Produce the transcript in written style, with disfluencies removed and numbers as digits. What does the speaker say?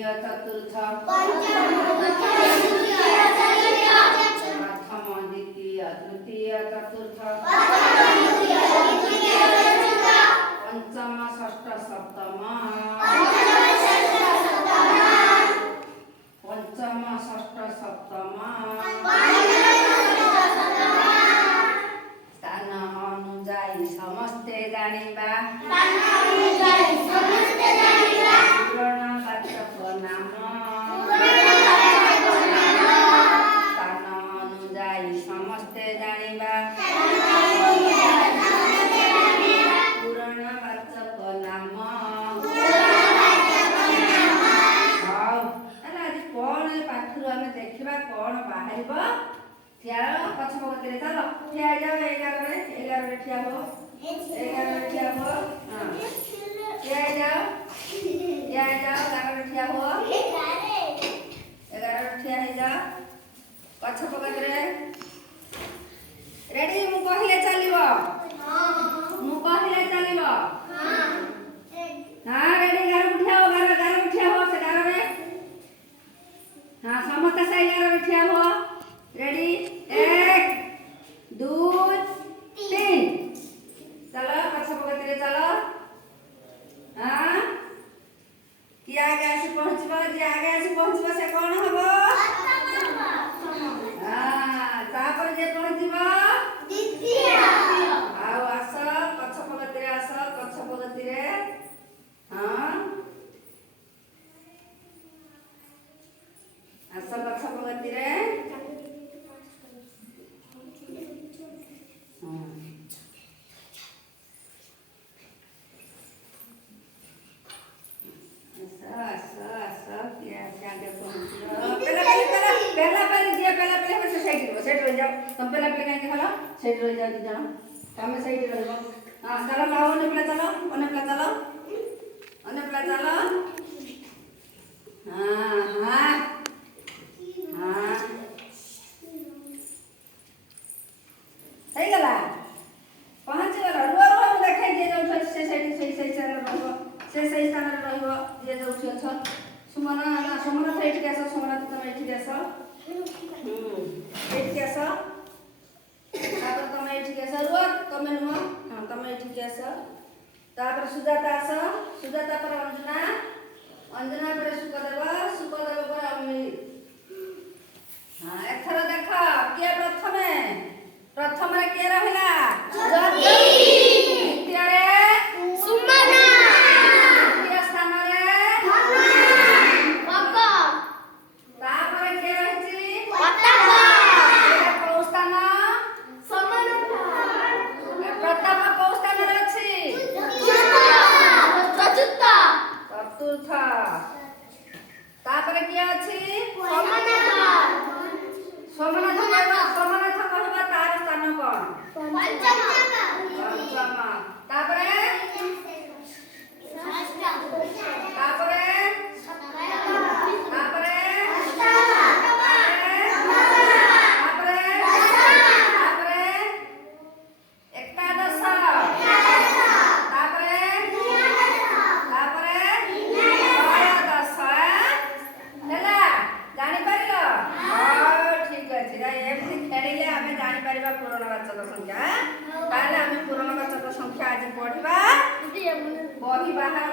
द्वितीय चतुर्थ प्रथम द्वितीय तृतीय चतुर्थ पंचम षष्ठ सप्तम पंचम षष्ठ सप्तम स्थान अनुजाई समस्ते जानिबा पुराण वाचक नाम स्थान अनुजाई समस्ते जानिबा पुराण वाचक नाम देखा कौन बाहर ठिया पछपगति चल ठिया जाओ 11 रे ठिया हो 11 रे ठिया हो ठिया जाओ 11 रे ठिया हो 11 रे ठिया हे जा पछपगति रे रेडी मु कहिले चलिबो मु कहिले चलिबो हां रेडी 11 ठिया हो 11 ठिया हो से 11 रे हाँ समस्त से 11 ठिया हो रेडी 1 2 3 चलो पछपगति रे चलो हाँ किया आगे आसी पहुँचबो जे आगे आसी पहुँचबो से कौन हबो हाँ तापर जे पहुँचबो द्वितीय आउ आस पछपगति रे आस पछपगति रे हाँ आस पछपगति रे सेट रह जाओ जन तमे सेट रहबो हां चलो लाओ ओने प्ले चलो ओने प्ले चलो हां हां हां सही गला पहुंच गला रुआ रुआ देखाई दे जाउ से सही स्थान रहबो से सही स्थान रहबो जे जाउ छी छ सुमना सुमना साइड के आस सुमना तुम एठी आस एठी आस तापर तमे एठी के आस रुआ तमे नुआ हां तमे एठी के आस तापर सुजाता आस सुजाता पर अंजना अंजना पर सुखदेव पर अम्मी हां एथर देखा के प्रथम रे के रहला ज्योति द्वितीय रे सुमना तृतीय स्थान रे धनु पक तापर के रहछि पताक को स्थान समनथा प्रताप को स्थान रे अछि चतुर्थ तापर के अछि सोमनाथ कहबा तार स्थान कोन पंचम तापर षष्ठ तापर एकादश द्वादश नेला जानि परिलो ठीक अछि एमति खेलिले आमे जानि परिबा पूर्णवाचक संख्या ताले आमे पूर्णवाचक संख्या आज पढिबा बही बाहर